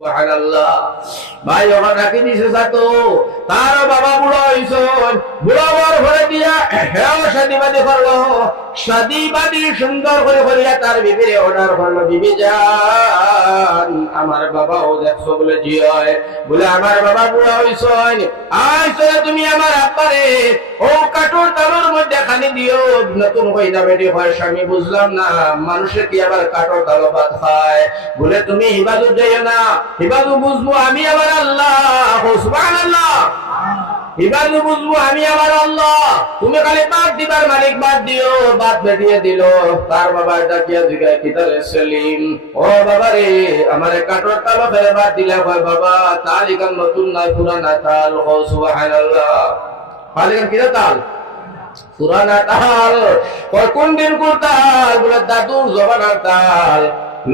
সুবহানাল্লাহ। ভাই ওরা রাখি দিছে সাতো তার বাবা বুড়া হইছে, বুড়া হওয়ার ঘরে দিয়া হেও শাদীবাদী করলো, শাদীবাদী সুন্দর করে করিয়া তার বিবিরে অর্ডার করলো, বিবি জান আমার বাবাও দেখছো বলে জি হয়, বলে আমার বাবা বুড়া হইছে, আইছো তুমি আমার আব্বারে ও কাটুর তালুর মধ্যে খানি দিও, নতুন কইনা বেটি হয় স্বামী বুঝলাম না মানুষের কি আবার কাটুর তালো ভাত খায়, বলে তুমি ইবাদত যাইও না, ইবাদত বুঝবো আমি আমার আল্লাহ, সুবহানাল্লাহ, ইবাদত বুঝবো আমি আমার আল্লাহ, তুমি খালি বাদ দিবার মালিক বাদ দিও, বাদ বেরিয়ে দিল। তার বাবা ডাকিয়া জিগায় কিতারে সেলিম, ও বাবা রে আমারে কাটর তালো ফেলে বাদ দিলা, হয় বাবা তাল ইকান নতুন নাই পুরানা তাল, ও সুবহানাল্লাহ, খালিকান কিরা তাল পুরানা তাল, কোন দিন কোন তাল, বলে দাদুর জবানার তাল।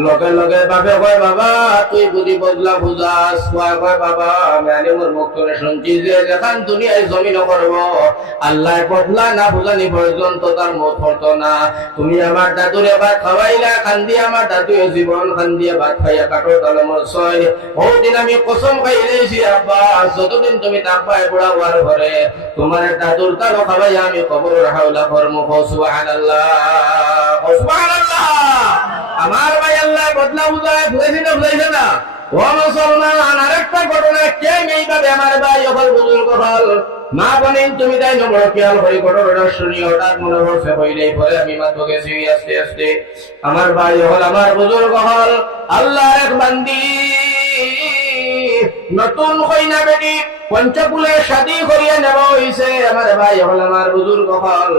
লগে লগে বাপে কয় বাবা তুই বুঝি বদলা বুঝাস, কয় বাবা আমি আলিমুর মুক্তরে শুনছি যে যেখান দুনিয়ায় জমিন করব আল্লাহ বদলা না বুঝানি পর্যন্ত তার মত হতো না, তুমি আমার দাদুরে ভাত খাওয়াইলা, খান্দি আমার দাদু জীবন খান্দিয়ে ভাত খাইয়া কাটো তাহলে মোর ছয়, বহুদিন আমি কসম খাই নিয়েছি আব্বা যতদিন তুমি তাকবায় বুড়া হওয়ার ঘরে তোমার দাদুর তালো খাওয়াইয়া আমি কবর হাওলা করবো, সুবহানাল্লাহ, সুবহানাল্লাহ। আমার ভাই আল্লাহ বদলা বুঝায় বুঝেছি না বুঝাইছে না, ও মুসলমান আরেকটা ঘটনা কে এইভাবে আমার ভাই হল বুজুর্গ হল মা বলেন তুমি তাই বড় খেয়াল করি ঘটনাটা শুনি, হঠাৎ মনে হচ্ছে হইলেই পরে আমি মাত্র গেছি আস্তে আস্তে, আমার ভাই হল আমার বুজুর্গ হল আল্লাহর এক বান্দি, নতুন কইনা বেটি পঞ্চকুলে শাদী করিয়া নেওয়া হইছে, আমার ভাই হল আমার বুজুর্গ হল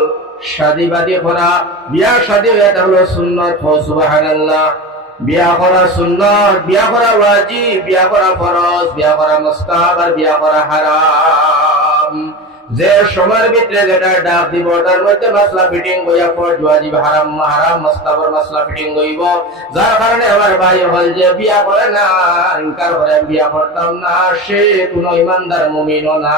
শাদীবাদী করা, বিয়া শাদী এটা হলো সুন্নত, সুবহানাল্লাহ, বিয়া করা সুন্নত, বিয়া করা ওয়াজিব, বিয়া করা ফরজ, বিয়া করা মুস্তাহাব আর বিয়া করা হারাম, যে সময়ের ভিতরে যেটা ডাক দিব তার মধ্যে মাসলা ফিটিং হইয়া পড় ওয়াজিব হারাম হারাম মুস্তাহাবের মাসলা ফিটিং হইব, যার কারণে আমার ভাই হল যে বিয়া করে না ইনকার করে বিয়া করতাম না সে কোনো ইমানদার মুমিন না,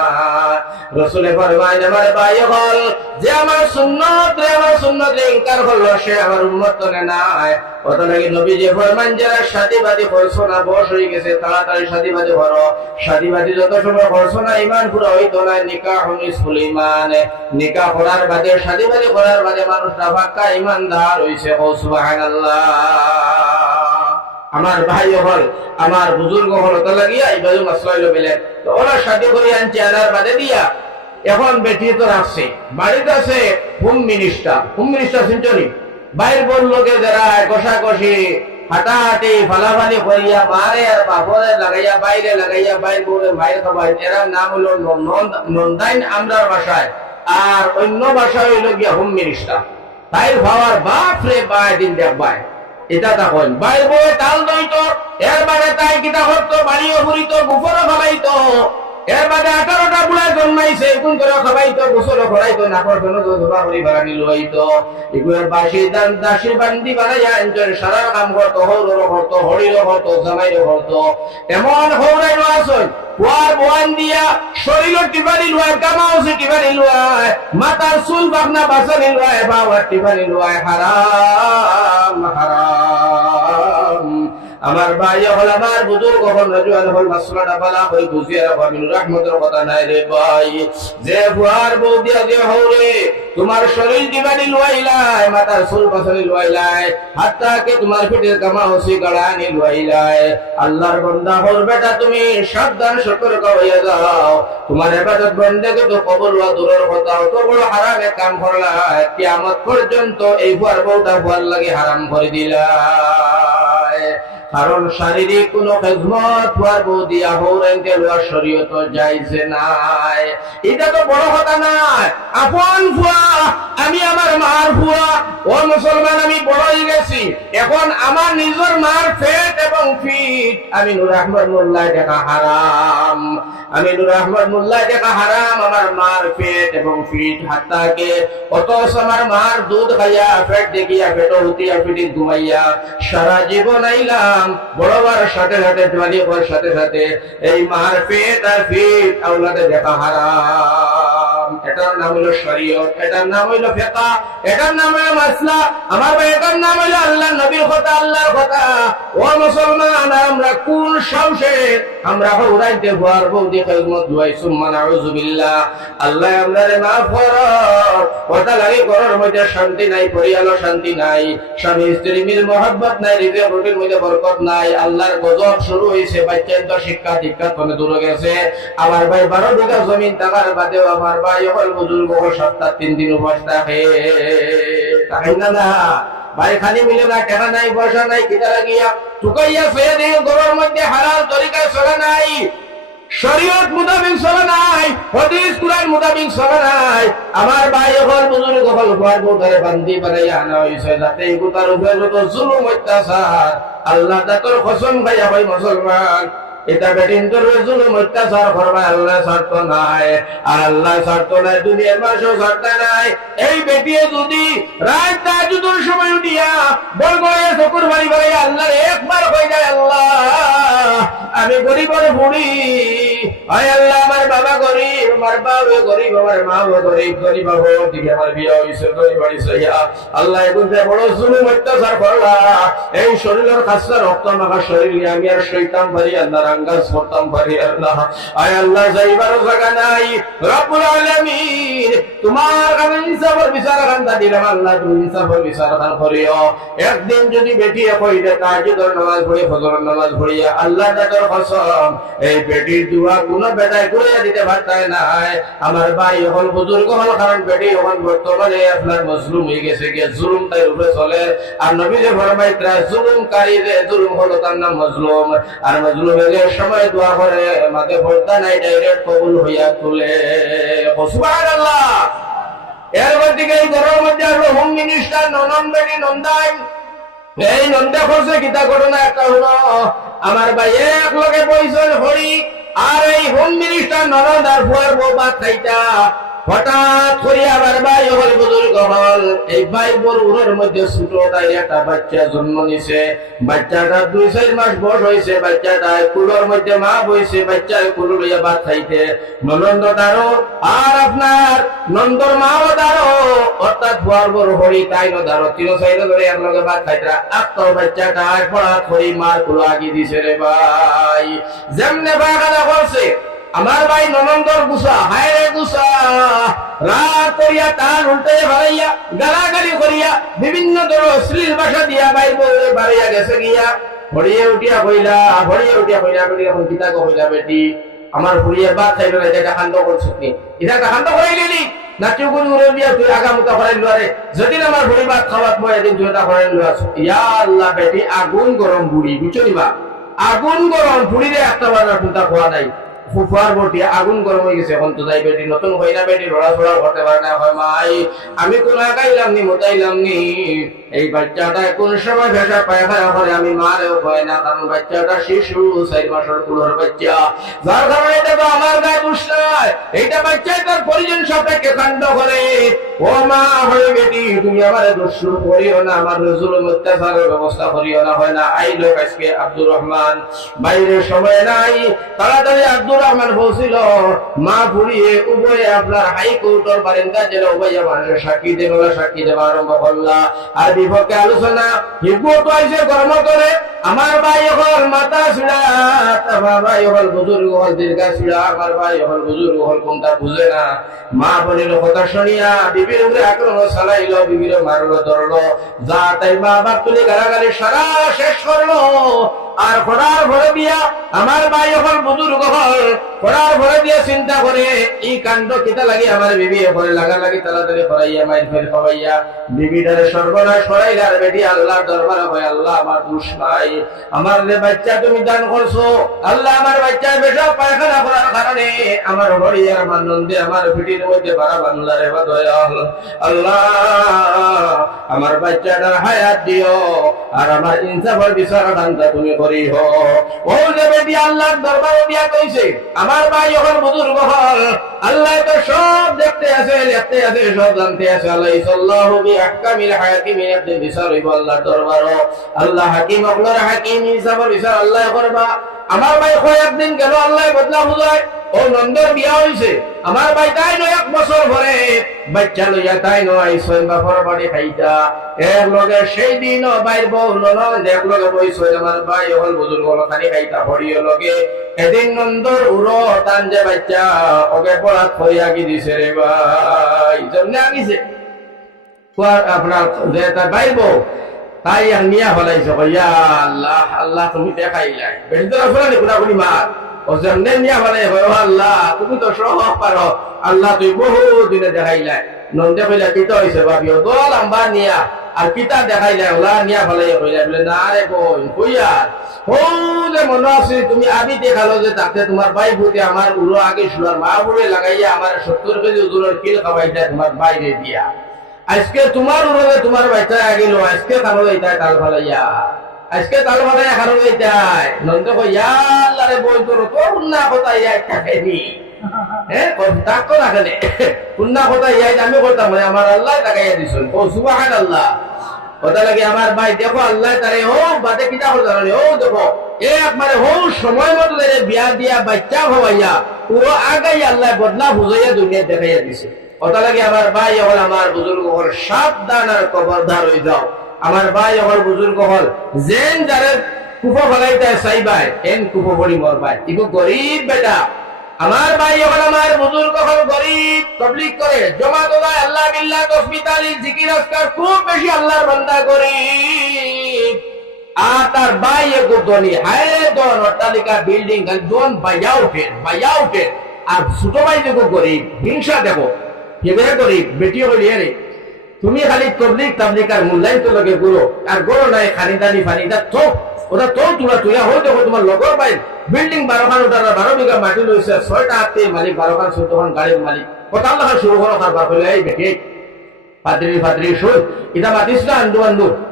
রাসূল ফরমায় আমার ভাই হল যে আমার সুন্নত ইনকার করলো সে আমার উম্মত নাই, কত নাকি নবীজি ফরমান যারা শাদীবাদী করছো না বয়স হয়ে গেছে তাড়াতাড়ি শাদীবাদী করো, শাদীবাদী যত সময় করছো না ইমান পুরো হইতো না, নিকাহ নিসফুল ঈমান, নিকাহ করার বাদে শাদীবাদী করার বাদে মানুষটা পাক্কা ঈমানদার হইছে, ও সুবহানাল্লাহ। আমার ভাই হল আমার বুজুর্গ হল তো লাগিয়া ইবাদু মাসলাইল বেলে তো ওরা শাদী করে আনছে আনার বাদে দিয়া, এখন বেটি তো রাখছে বাড়িতে আছে হোম মিনিস্টার সেঞ্চুরি বাইর বললোকে যারা কষাকষি হাঁটাহাঁটি ফালাফালি করিয়া মারে আর বাপরে লাগাইয়া বাইর বলে বাইরে সবাই এরা নাম হলো নন্দাইন আমরার ভাষায়, আর অন্য ভাষায় হইল গিয়া হোম মিনিস্টার, তাই ভাবার বাপ রে বাই দিন দেখ বাই এটা তখন বাইর বই তাল দইতো, এর বাদে তাই কিতা করতো বাড়িও ঘুরিত গুফরও ফলাইতো, এর বাদে 18টা বুড়া জন্মাইছে এগুন করে খাবাইতো গোসল করাইতো নাপর জন্য জোবা করি বাড়ানি লইতো, এগুলোর বাসি দান দাসি বান্দি বানাইয়া এনজয় সারা কাম করতো, হৌরও করতো হরিরও করতো জামাইরও করতো, এমন হৌরাইলো আসল কুয়ার বোয়ান দিয়া শরীর টিপারি লুয়ায় কামাউসি টিপারি লুয়ায় মাতার চুল বাগনা বাসানি লুয়ায় বাবার টিপারি লুয়ায় হারাম হারাম। আমার ভাই হল আমার বুজুর্গ হল নজওয়ান হল মাসলাটা বালা হই বুঝিয়া রাখবেন রহমতের কথা নাই রে ভাই, যে বুয়ার বউ দিয়া যে হৌরে তোমার শরীর দিবানি লুয়াইলায় মাতার চুল বাসানি লুয়াইলায় হাতটাকে তোমার পেটের কামাউসি গড়ানি লুয়াইলায়, আল্লাহর বান্দা হল বেটা তুমি সাবধান সতর্ক হইয়া যাও, তোমার ইবাদত বন্দেকে তো কবুল হওয়া দূরের কথা তো বড় হারামে কাম করলা, কিয়ামত পর্যন্ত এই বুয়ার বউটা বুয়ার লাগে হারাম করে দিলা, কারণ শারীরিক কোন খেদমত বুয়ার বউ দিয়া হৌরেনকে লওয়ার শরীয়ত জায়েজ নাই, এটা তো বড় কথা নাই, আপন বুয়া আমি আমার মার বুয়া, ও মুসলমান আমি বড় হয়ে গেছি এখন আমার নিজের মার পেট এবং ফিট আমি নূর আহমদ মোল্লায় দেখা হারাম, আমি নূর আহমদ মোল্লায় দেখা হারাম, আমার মার পেট এবং ফিট হাতটাকে অথচ আমার মার দুধ খাইয়া পেট দেখিয়া পেট হতিয়া পিটি ঘুমাইয়া সারা জীবন আইলাম বড়বার সাথে সাথে জোয়ানি হওয়ার সাথে সাথে এই মার পেট আর ফিট আওলাদে দেখা হারাম। এটার নাম হইল শরীয়ত, এটার নাম হইল ফিকহ, এটার নাম হইল মাসলা। আমার ভাই, এটার নাম হইল আল্লাহর নবীর কথা, আল্লাহর কথা। ও মুসলমান, আমরা কোন সাহসে আমরা হউরাইতে হওয়ার বৌদি খেদমত দুয়াই সুম্মা নাউযুবিল্লাহ। আল্লাহ আমরারে মাফ করো। কথা লাগে ঘরের মধ্যে শান্তি নাই, পরিয়ালো শান্তি নাই, স্বামী স্ত্রী মিল মহব্বত নাই, রিজিক রুটির মধ্যে বরকত নাই। আল্লাহর গজব শুরু হয়েছে, বাচ্চা তো শিক্ষা দীক্ষা কোন দূরে গেছে। আমার ভাই 12 বিঘা জমিন থাকার বাদেও আমার ভাই হল বুজুর্গ 7-3 দিন উপাস থাকে, তাই না? ভাই খালি মিলে না, টাকা নাই, পয়সা নাই, কিতা লাগিয়া টুকাইয়া ফেয়ে দিয়ে ঘরের মধ্যে হালাল তরিকায় চলে নাই, শরীয়ত মোতাবেক চলে নাই, হাদিস কুরআন মোতাবেক চলে নাই। আমার ভাই হল বুজুর্গ হল ঘর বউটারে বান্দি বানাইয়া আনা হয়েছে, যাতে গোটার উপরে যত জুলুম অত্যাচার, আল্লাহ তাকর কসম খাইয়া ভাই মুসলমান, এটা বেটিন তোর জুলুম অত্যাচার করবে আল্লাহ শর্ত নাই। আর আল্লাহ শর্ত নাই, দুনিয়ার মানুষও শর্ত নাই। এই বেটিয়ে যদি রাত তাহাজ্জুদের সময় উঠিয়া বল গয়ে চকুর বাড়ি বাড়ি আল্লাহ একবার হয়ে যায়, আল্লাহ আমি গরিবের বুড়ি, আয় আল্লাহ আমার বাবা গরিব, আমার বাবা গরিব, আমার মা গরিব, গরিব হবো দিকে আমার বিয়ে হয়েছে, গরিব হয়েছে, আল্লাহ এখন বড় জুলুম অত্যাচার করলা। এই শরীরের খাসা রক্ত মাখা শরীর আমি আর শৈতান পারি আল্লাহ রাঙ্গাস করতাম পারি আল্লাহ। আয় আল্লাহ যাইবার জায়গা নাই, রব্বুল আলামিন তোমার কাছে ইনসাফের বিচার খান্তা দিলাম, আল্লাহ তুমি ইনসাফের বিচার খান করিও। একদিন যদি বেটিয়ে কইলে তাহাজ্জুদের নামাজ পড়ি, ফজরের নামাজ পড়িয়া আল্লাহ তাআলার কসম এই বেটির দোয়া কোনো বেটায় করে দিতে পারতায় নাই। আমার ভাই হল বুজুর্গ হল, কারণ বেটি এখন বর্তমানে আপনার মজলুম হয়ে গেছে, গিয়ে জুলুম তাই উপরে চলে। আর নবী যে ফরমাইতরা জুলুমকারী যে জুলুম হলো তার নাম মজলুম। আর মজলুমের সময় দোয়া করে মাকে পড়তা নাই, ডাইরেক্ট কবুল হইয়া তুলে। সুবহানাল্লাহ। এর মধ্যে এই ঘরের মধ্যে আসলো হোম মিনিস্টার ননন বেটি নন্দাই। এই নন্দা করছে কিতা ঘটনা একটা হলো, আমার ভাই এক লগে বইছেন হরি, আর এই হোম মিনিস্টার ননদ আর ফুয়ার বউ ভাত খাইতা। হঠাৎ করে আমার ভাই হল বুজুর্গ হল, এই ভাই বড়ুরের মধ্যে ছোট তাই একটা বাচ্চা জন্ম নিছে। বাচ্চাটা 2-4 মাস বয়স হয়েছে, বাচ্চাটা কুলোর মধ্যে মা বইছে, বাচ্চার কুলো লইয়া ভাত খাইতে ননন্দ দাঁড়ো আর আপনার নন্দর মাও দাঁড়ো, অর্থাৎ ফুয়ার বড় হরি তাই ন দাঁড়ো, 3-4 ধরে এক লগে ভাত খাইতে আত্মর বাচ্চাটা হঠাৎ হরি মার কুলো আগি দিছে রে ভাই। যেমনে বাগানা করছে আমার ভাই ননন্দর গুসা, হায় রে গুসা, রাত করিয়া তার উল্টে ভাড়াইয়া গালাগালি করিয়া বিভিন্ন ধরনের অশ্লীল ভাষা দিয়া ভাই বলে বাড়িয়া গেছে গিয়া। হরিয়ে উঠিয়া কইলা বেটি এখন কিতা কইলা বেটি আমার হরিয়ে বাদ চাইল না, এটা কাণ্ড করছিস নি, এটা কাণ্ড করে গেলি না তুই কোন উড়ে দিয়া তুই আগামতা করাই লোয়ারে, যদি আমার হরি ভাত খাওয়াত মই এদিন তুই এটা করাই লোয়াছ। ইয়া আল্লাহ বেটি আগুন গরম বুড়ি, বুঝছো নিবা আগুন গরম বুড়িরে একটা বাজার কোনটা খোয়া নাই। ফুফার বটি আগুন গরম হয়ে গেছে, এখন তো যাই বেটি নতুন হই না, বেটি লড়াচড়া করতে পারে না। হয় মাই আমি কোন আগাইলাম নি মোতাইলাম নি, এই বাচ্চাটা কোন সময় ভেসা পায়খানা করে আমি মারেও হয় না, কারণ বাচ্চাটা শিশু 4 মাসের কুলোর বাচ্চা, যার কারণে এটা তো আমার গায়ে দোষ নয়, এইটা বাচ্চাই তার পরিজন সাপেক্ষে কাণ্ড করে। ও মা হয়ে বেটি তুমি আমার দোষ করিও না, আমার জুলুম অত্যাচারের ব্যবস্থা করিও না। হয় না আইলো আজকে আব্দুর রহমান বাইরে সময় নাই, তাড়াতাড়ি আব্দুর রহমান বলছিল মা পুড়িয়ে উভয়ে আপনার হাইকোর্টের বারিন্দা জেলা উভয় মানুষের সাক্ষী দেওয়া আরম্ভ করলা। আর বিপক্ষে আলোচনা হিব্বত আইসে কর্ম করে আমার ভাই হল মাতা ছিড়া, আমার ভাই হল বুজুর্গ হল দীর্ঘা ছিড়া, আমার ভাই হল বুজুর্গ হল কোনটা বুঝে না। মা বোনের কথা শুনিয়া বিবির উপরে আক্রমণ চালাইল, বিবির মারলো ধরলো, যা তাই মা বাপ তুলে গালাগালি সারা শেষ করলো। আর খোড়ার ভরে দিয়া আমার ভাই হল বুজুর্গ হল খোড়ার ভরে দিয়া চিন্তা করে এই কাণ্ড কিতা লাগে আমার বিবি ভরে লাগা লাগি তাড়াতাড়ি ফরাইয়া মাইর ফের খাওয়াইয়া বিবিটারে সর্বনাশ করাইলার বেটি আল্লাহর দরবারে হয় আল্লাহ আমার দোষ নাই, আমার যে বাচ্চা তুমি দান করছো আল্লাহ আমার বাচ্চা বেশা পায়খানা করার কারণে আমার হরিয়ার মানন্দে আমার পিঠির মধ্যে বাড়া বাংলার এবার দয়াল আল্লাহ আমার বাচ্চাটার হায়াত দিও আর আমার ইনসাফের বিচার দানটা তুমি করিহ। ও যে বেটি আল্লাহর দরবারে দিয়া কইছে আমার ভাই যখন বুজুর্গ হল আল্লাহ তো সব দেখতে আছে লিখতে আছে সব জানতে আছে। আল্লাহ সাল্লাল্লাহু বিআহকামিল হাকিমিন, আপনি বিচার হইব আল্লাহর দরবারে, আল্লাহ হাকিম আপনার হাকিম ইনসাফের বিচার আল্লাহ করবা। আমার ভাই কয়েকদিন গেল আল্লাহ বদলা বুঝায়, ও ও নন্দর বিয়া হয়েছে আমার ভাই তাই নো 1 বছর পরে বাচ্চা লইয়া তাই নো আইসেন বাপর বাড়ি খাইতা এক লগে সেই দিন বাইর বউ ননদ এক লগে বইছে আমার ভাই হল বুজুর্গ খানি খাইতা হরিও লগে এদিন নন্দর উড়ো টান যে বাচ্চা ওকে পড়াত হইয়া কি দিছে রে ভাই জন্যে আগিছে আপনার যে তার বাইর বউ তাই নিয়া ফলাইছে ইয়া আল্লাহ আল্লাহ তুমি দেখাইলাই বেশি তো আসলে গুণাগুণি মার ও যেমনে নিয়া ফলাই আল্লাহ তুমি তো সহ পারো আল্লাহ তুই বহু দিনে দেখাইলাই নন্দে কইলা কিতা হইছে ভাবিও দল আম্বা নিয়া আর কিতা দেখাইলাই ওলা নিয়া ফলাই কইলা বলে না রে বোন কইয়া ও যে মনে আছে তুমি আবি দেখালো যে তাতে তোমার ভাই ভূতে আমার উড়ো আগে শুলার মা বুড়ে লাগাইয়া আমার 70 কেজি ওজনের কিল খাওয়াইটা তোমার বাইরে দিয়া আজকে তোমার উড়ে তোমার বাচ্চা আগিল আজকে কারো এইটাই তাল ফলাইয়া আজকে তাল ফলাইয়া কারো এইটাই নন্দ কইয়া আল্লাহ রে বোন তোর তো উন্না কথা ইয়া কাহিনী হ্যাঁ ডাক না কেন উন্না কথা ইয়া আমি করতাম আমার আল্লাহ লাগাইয়া দিছেন ও সুবহানাল্লাহ কথা লাগে আমার ভাই দেখো আল্লাহ তারে ও বাদে কিটা করে জানো ও দেখো এ একবারে ও সময় মতো ধরে বিয়া দিয়া বাচ্চা হওয়াইয়া পুরো আগাই আল্লাহ বদলা বুঝাইয়া দুনিয়া দেখাইয়া দিছে কথা লাগে আমার ভাই হল আমার বুজুর্গ হল সাবধান আর খবরদার হয়ে যাও আমার ভাই হল বুজুর্গ হল যেন যারে কুফো ফলাইতে চাইবাই এন কুফো পড়ি মরবাই ইগো গরিব বেটা আমার ভাই হল আমার বুজুর্গ হল গরিব তাবলীগ করে জমা দোলায় আল্লাহ বিল্লাহ তাসবিহ তাহলিল জিকির আজকার খুব বেশি আল্লাহর বান্দা গরিব আর তার ভাই এগো ধনী হায় দন অট্টালিকা বিল্ডিং জন বাইয়া উঠে আর ছোট ভাই দেখো গরিব হিংসা দেখো হেবে গরিব বেটি হইলে রে তুমি খালি তাবলীগ আর মূল্যায়ন তো লগে গুরো আর গরো নাই খানিদানি ফানিদা তো ওটা তো তুলা হই দেখো তোমার লগর ভাই বিল্ডিং 12 খান ওটা 12 বিঘা মাটি লইছে 6টা হাতে মালিক 12 খান 14 খান গাড়ির মালিক কথা আল্লাহ শুরু করো কারবার হইলে এই বেটি পাদ্রী শুন এটা মাতিস না আন্দু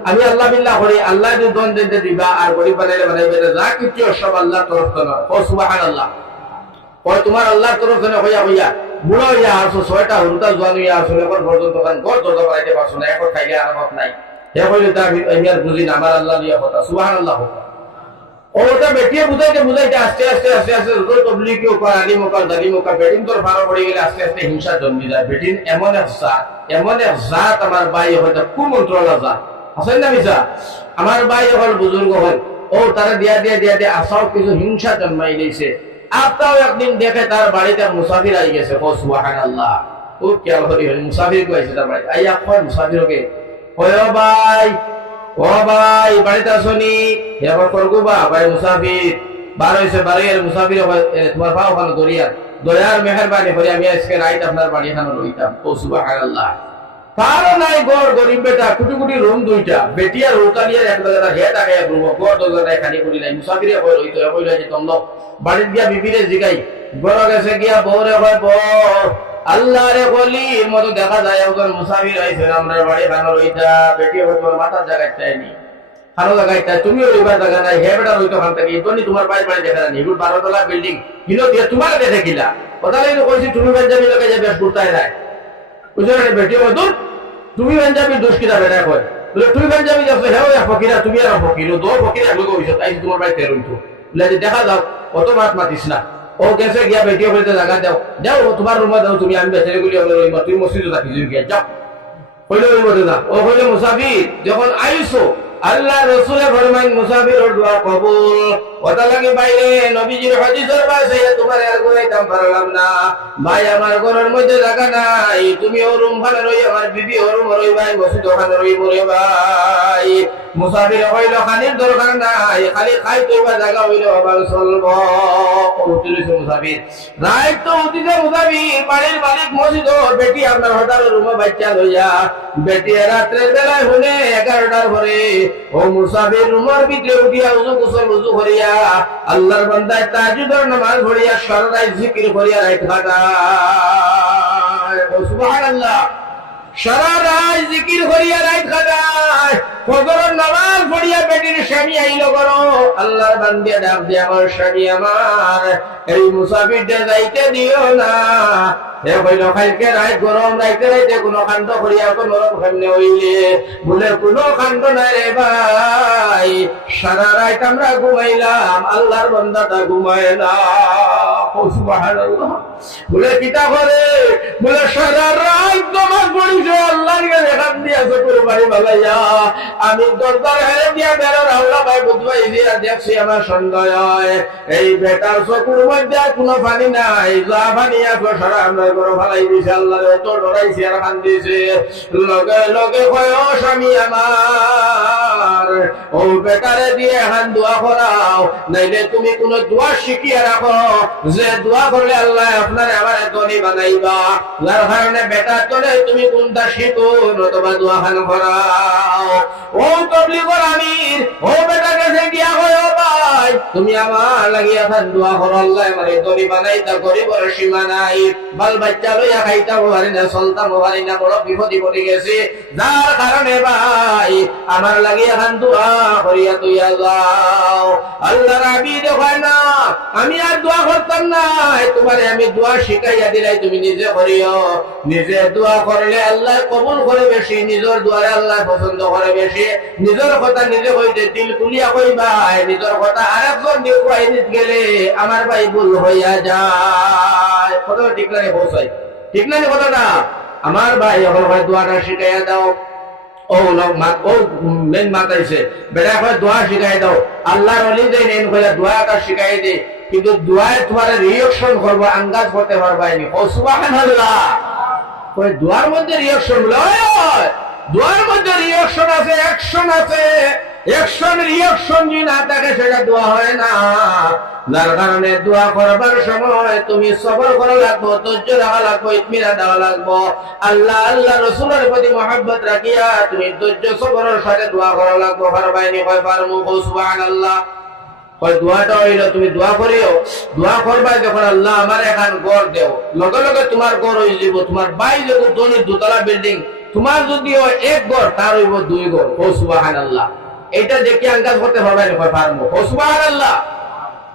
আমি আল্লাহ বিল্লাহ করি আল্লাহ যদি দন দিতে দিবা আর গরিব বানাইবে যা কিছু সব আল্লাহর তরফ থেকে ও সুবহানাল্লাহ ওই তোমার আল্লাহর তরফ থেকে হইয়া বুড়ো হইয়া আসো 6টা হুলতা জোয়ান হইয়া আসো এখন পর্যন্ত ঘর দরজা বানাইতে পারছো না এখন খাইলে আর হক নাই হে কইলে তা আমি আর বুঝি না আমার আল্লাহ দিয়া কথা সুবহানাল্লাহ ওটা বেটিয়ে বুঝাইতে আস্তে যত তবলীগ কেউ করে আলিম ওকাল দালিম ওকাল বেটিন তোর ভালো পড়ে গেলে আস্তে হিংসা জন্মি যায় বেটিন এমন এক জাত আমার ভাই হয়তো কুমন্ত্রণা জাত আসেন না মিশা আমার ভাই হল বুজুর্গ হল ও তারা দিয়া আসাও কিছু হিংসা জন্মাই দিয়েছে আপনাও একদিন দেখে তার বাড়িতে মুসাফির আই গেছে ও সুবহানাল্লাহ ও খেয়াল করি মুসাফির কইছে তার বাড়ি আইয়া কয় মুসাফিরকে কয় ও ভাই বাড়িতে আসনি এবার করবো ভাই মুসাফির বার হয়েছে বাড়ির মুসাফির তোমার ভাও ভালো দরিয়ার মেহরবানি করে আমি আজকে রাইট আপনার বাড়ি এখানে লইতাম ও সুবহানাল্লাহ তারও নাই গড় গরিব বেটা কুটি রুম 2টা বেটি আর রোকালিয়ার এক জায়গা হে থাকে রুম গড় দরজায় খালি করি নাই মুসাফিরে কই রইতো কইলা যে তোমরা বাড়িতে গিয়া বিবিরে জিগাই বড় গেছে গিয়া বউরে কয় বউ আল্লাহ রে গলির মতো দেখা যায় একজন মুসাফির আইছে আমরা বাড়ি খানো রইতা বেটি হয়তো মাথার জায়গায় চাইনি খানো জায়গায় চাই তুমিও রইবার জায়গা নাই হে বেটা রইতো খান থেকে ইতনি তোমার বাড়ি দেখা জানি এগুলো 12 তলা বিল্ডিং কিনো দিয়ে তোমার দেখে কিলা কথা লাগি কইছি তুমি পাঞ্জাবি লগে যে বেশ ঘুরতাই নাই বুঝলে বেটি হয়তো তুমি পাঞ্জাবি দোষ কিরা বেটা কয় বলে তুমি পাঞ্জাবি যাচ্ছ হেও এক ফকিরা তুমি আর ফকির দো ফকির এক লোক হইছো তাই তোমার বাড়িতে রইতো বলে দেখা যাও কত মাত মাতিস না ও গেছে গিয়া বেটিও বলতে জায়গা দাও তোমার রুমে দাও তুমি আমি বেচারে গুলি রইবা তুমি মসজিদে থাকি গিয়া যাও কইলে রইবতে না ও কইলে মুসাফির যখন আইছো আল্লাহ রাসূলে ফরমান মুসাফিরের দোয়া কবুল ওটা লাগে বাইরে নবীজির হাদিসের পাশে তোমার আর কইতাম পারলাম না ভাই আমার ঘরের মধ্যে জায়গা নাই তুমি ও রুম খানে রই আমার বিবি ও রুম রই ভাই মসজিদ ওখানে রইব রে ভাই মুসাফির হইল খানির দরকার নাই খালি খাই তোবা জায়গা হইল আবার চলব উঠিলছে মুসাফির রাইট তো উঠিছে মুসাফির বাড়ির মালিক মসজিদ বেটি আপনার হোটেলের রুমে বাচ্চা লইয়া বেটি রাত্রে বেলায় হলে 11টার পরে ও মুসাফির রুমের ভিতরে উঠিয়া উযু করিয়া আল্লাহর বান্দায় তাহাজ্জুদের নামাজ পড়িয়া সারারাত জিকির করিয়া রাত কাটায় সুবহানাল্লাহ সারারাত জিকির করিয়া রাত কাটায় ফজরের নামাজ পড়িয়া বেটির স্বামী আইলো করো আল্লাহর বান্দা ডাক দিয়ে আমার স্বামী আমার এই মুসাফিরদের যাইতে দিও না হে কইলো কালকে রাত গরম রাইতে কোনো কাণ্ড করিয়া কোন নরম খামনে হইলে বলে কোনো কাণ্ড নাই রে ভাই সারা রাত আমরা ঘুমাইলাম আল্লাহর বান্দাটা ঘুমায় না সুবহানাল্লাহ। বলে কিতা করে, বলে সারা রাত নামাজ পড়িছে, আল্লাহর কাছে এখান দিয়া চোখের পানি বালাইয়া আমি দরবার হেরে দিয়া বেরো রাউলা ভাই বুধবাই দিয়া দেখছি আমার সন্দেহ হয় এই বেটার চোখের মধ্যে কোনো পানি নাই, যা পানি আছে সারা আমরা করে ফালাই দিছে। আল্লাহর এত ডরাইছে আর কান দিছে। লগে লগে কয় ও স্বামী আমার, ও বেটারে দিয়ে এখন দোয়া করাও, নাইলে তুমি কোন দোয়া শিখিয়ে রাখো যে দোয়া করলে আল্লাহ আপনার আমার ধনী বানাইবা, যার কারণে বেটা চলে তুমি কোনটা শিখো নতুবা দোয়া খান করাও। ও তবলিগর আমির, ও বেটা কাছে গিয়া কয় ও ভাই তুমি আমার লাগি এখন দোয়া করো, আল্লাহ আমার ধনী বানাইতা, গরিবের সীমা নাই, বাল বাচ্চা লইয়া খাইতাম পারি না, চলতাম পারি না, বড় বিপদে পড়ে গেছি, যার কারণে ভাই আমার লাগি এখন দোয়া করিয়া তুইয়া যাও। আল্লাহ রাবি দেখায় না আমি আর দোয়া করতাম না, তোমারে আমি দোয়া শিখাইয়া দিলাই, তুমি নিজে করিও। নিজে দোয়া করলে আল্লাহ কবুল করে বেশি, নিজের দোয়ারে আল্লাহ পছন্দ করে বেশি। নিজের কথা নিজে কইতে দিল কুলিয়া কইবাই, নিজের কথা আরেকজন দিও কই গেলে আমার ভাই ভুল হইয়া যায়। কথা ঠিক লাগে বসাই, ঠিক না কথাটা? আমার ভাই এখন ভাই দোয়াটা শিখাইয়া দাও। ও লোক ও মেন মাতাইছে বেটা কয় দোয়া শিখাই দাও, আল্লাহর ওলি যে নেন কইলা দোয়াটা শিখাই দে, কিন্তু দোয়ায় তোমার রিঅ্যাকশন করবো, আন্দাজ করতে পারবাইনি। ও সুবহানাল্লাহ। কই দোয়ার মধ্যে রিঅ্যাকশন বলে, ওই দোয়ার মধ্যে রিঅ্যাকশন আছে, অ্যাকশন আছে। অ্যাকশন রিঅ্যাকশন যদি না থাকে সেটা দোয়া হয় না। যার কারণে দোয়া করবার সময় তুমি সবর করা লাগবো, ধৈর্য রাখা লাগবো, ইতমিনান দেওয়া লাগবো। আল্লাহ আল্লাহ রাসূলের প্রতি মহব্বত রাখিয়া তুমি ধৈর্য সবরের সাথে দোয়া করা লাগবো। পারবাইনি? কয় পারমু। সুবহানাল্লাহ। কয় দোয়াটা হইলো তুমি দোয়া করিও, দোয়া করবা যখন আল্লাহ আমার এখন ঘর দেও, লগে লগে তোমার ঘর হয়ে যাব। তোমার বাই যদি ধনী দোতলা বিল্ডিং, তোমার যদিও এক ঘর তার হইব দুই ঘর। ও সুবহানাল্লাহ। এইটা দেখে আন্দাজ করতে পারবে না? কয় পারবো। ও সুবহানাল্লাহ।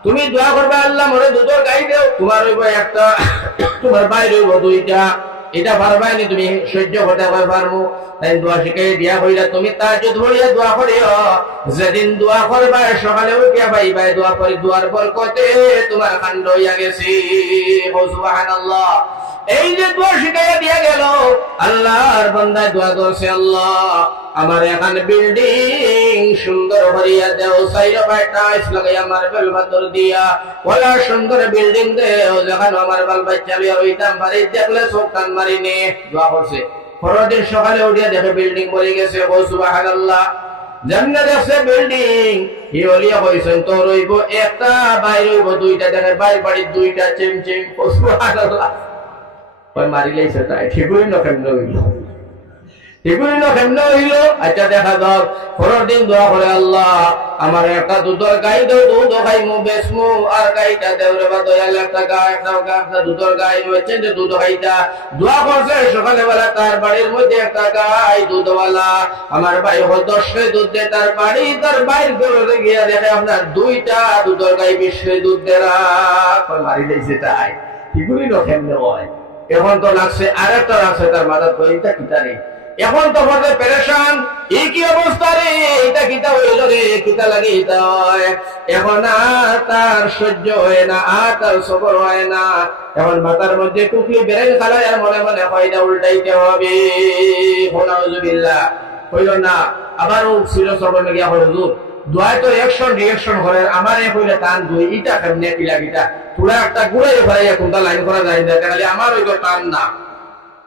তুমি দোয়া করবে আল্লাহ মরে দুটোর গাই দেও, তোমার হইব একটা, তোমার বাইরে হইব দুইটা। এটা পারবাইনি তুমি সহ্য করতে পারবো? তাই দোয়া শিখাই দিয়া হইলা তুমি তাহাজ্জুদ পড়িয়া দোয়া করিও। যেদিন দোয়া করবা সকালে উঠিয়া পাইবা দোয়া করি, দোয়ার বরকতে তোমার কাণ্ড হইয়া গেছি। ও সুবহানাল্লাহ। এই যে দোয়া শিখাইয়া দিয়া গেল, আল্লাহর বান্দায় দোয়া করছে, আল্লাহ আমার এখন বিল্ডিং সুন্দর করিয়া দেও, সাইরা বাইটা ইসলামিয়া মার্বেল পাথর দিয়া ওলা সুন্দর বিল্ডিং দেও, যখন আমার বাল বাচ্চা লইয়া রইতাম বাড়ি দেখলে চোখ টান মারিনি। দোয়া করছে। পরদিন সকালে উঠিয়া দেখে বিল্ডিং পড়ে গেছে। ও সুবহানাল্লাহ। যেমনে দেখছে বিল্ডিং, ই ওলিয়া কইছেন তো রইব একটা, বাইরে হইব দুইটা, দেখে বাইর বাড়ির দুইটা চেম চেম। ও সুবহানাল্লাহ। কয় মারি লাইছে তাই, ঠিকই না কেমনে হইল, ঠিকই না কেমনে হইল। আচ্ছা দেখা যাক। পরের দিন দোয়া করে, আল্লাহ আমার একটা দুধের গাই দেও, দুধ খাইমু বেচমু, আর গাইটা দেওরে বা দয়াল একটা গাই, একটা দুধের গাই হচ্ছে যে দুধ খাইটা। দোয়া করছে সকালে বেলা, তার বাড়ির মধ্যে একটা গাই দুধওয়ালা, আমার ভাই হল 10 কেজি দুধ দেয়, তার বাড়ি তার বাইর করে গিয়া দেখে আপনার দুইটা দুধের গাই 20 কেজি দুধ দেরা। মারি দিয়েছে তাই, ঠিকই না কেমনে হয়। এখন তো লাগছে আরেকটা লাগছে তার মাথার, এইটা কিতা রে, এখন তো বলতে পেরেশান, এই কি অবস্থা রে, এটা কিতা হইল রে, কিতা লাগে এটা হয়। এখন আর তার সহ্য হয় না, আর তার সবর হয় না। এখন মাথার মধ্যে টুকলি বেরেন খালায়, আর মনে মনে হয়টা উল্টাইতে হবে। নাউজুবিল্লাহ। হইল না, আবারও ছিল সবর গিয়া হুজুর দোয়ায় তো অ্যাকশন রিঅ্যাকশন করে, আমার এ কইলে টান দুই, ইটা কেমনে কি লাগিটা পুরা একটা গুড়াই ফেলাইয়া কোনটা লাইন করা যায় না, খালি আমার ওই টান না।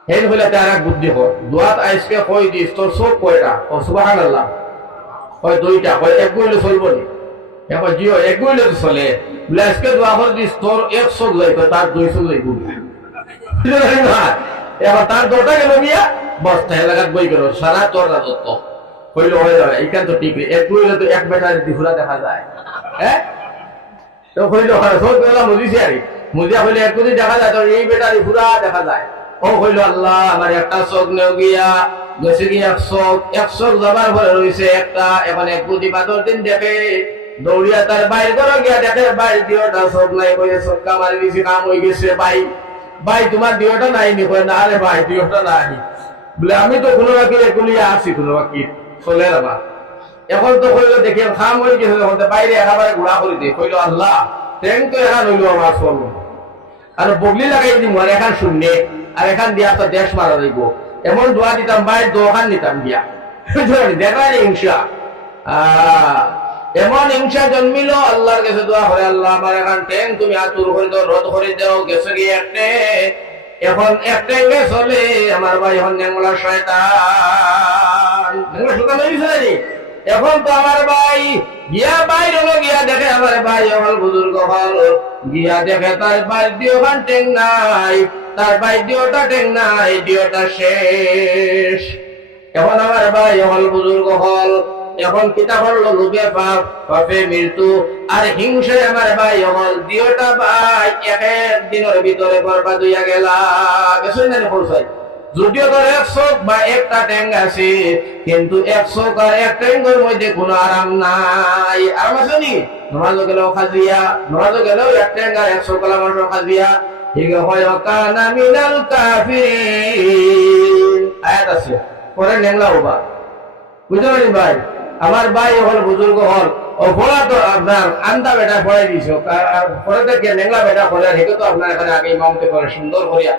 হেন হইলে তার এক বুদ্ধি কর, দোয়াত আইসকে কই দিস তোর চোখ কয়টা? ও সুবহানাল্লাহ। কয় দুইটা। কয় এক গুইলে চলবো নি? এখন জিও এক গুইলে তো চলে, বলে আজকে দোয়া করে দিস তোর এক চোখ যাইব, তার 2 চোখ যাইব। এখন তার দোটা গেল গিয়া বস্তা এলাকাত বই গেল, সারা তোর রাজত্ব হইল হয়ে যাবে। এইখান তো ঠিক, এক গুইলে তো এক বেটার দিঘুরা দেখা যায়। হ্যাঁ তো হইল চোখ গেলাম মুজিছি আরে, মুজিয়া হইলে এক কোটি দেখা যায়, তোর এই বেটারি ঘুরা দেখা যায়। ও হইল আল্লাহ আমার একটা চোখ নেও গিয়া গেছে গিয়া এক চোখ যাবার পরে রয়েছে একটা। এখন এক কোটি বাদর দিন দেখে দৌড়িয়া তার বাইর করে গিয়া দেখে বাইর দিওটা চোখ নাই, কয়ে চোখ কামারি দিয়েছি, কাম হয়ে গেছে। ভাই ভাই তোমার দিওটা নাই নি? কয়ে না রে ভাই দিওটা নাই। বলে আমি তো কোনো বাকির এগুলিয়া আসি, কোনো বাকির চলে আমার। এখন তো কইল দেখি খাম হয়ে গেছে, বাইরে একেবারে ঘোরা করে দিয়ে কইল আল্লাহ ট্যাং তো এরা রইল আমার চলবো। আর বগলি লাগাই দিব আর এখান শূন্যে আর এখান দিয়া তো দেশ মারা যাইব এমন দোয়া দিতাম ভাই দোকান নিতাম দিয়া দেখাই হিংসা এমন হিংসা জন্মিল আল্লাহর কাছে দোয়া করে আল্লাহ আমার এখান ট্যাং তুমি আতুর করে দাও রদ করে দাও গেছে গিয়ে একটা এখন একটা চলে আমার ভাই এখন নেংলা শয়তান এখন তো আমার ভাই গিয়া বাইর হলো গিয়া দেখে আমার ভাই হল বুজুর্গ হল গিয়া দেখে তার বাইর ওখান ট্যাং নাই তার বাইর ট্যাং নাই দিওটা শেষ এখন আমার ভাই হল বুজুর্গ হল এখন কিতাব হল লোভে পাপ পাপে মৃত্যু আর হিংসায় আমার ভাই হল দিওটা ভাই এক দিনের ভিতরে বরবাদ হইয়া গেলা গেছেন না পৌঁছাই যদিও তোর 100 বা একটা ট্যাং আছে কিন্তু 100 আর এক ট্যাঙ্গের মধ্যে কোনো আরাম নাই আরাম আছে নি নমাজও গেলেও খাজিয়া নমাজও গেলেও এক ট্যাং আর 100 কালামার খাজিয়া ঠিক হয় কানা মিনাল কাফিরিন আয়াত আছে পরে নেংলা হবা বুঝতে পারি ভাই আমার ভাই হল বুজুর্গ হল ও বলা তো আপনার আন্দা বেটা পড়াই দিছ পরে থেকে নেংলা বেটা পড়ে হেঁটে তো আপনার এখানে আগে মাউন্টে করে সুন্দর করিয়া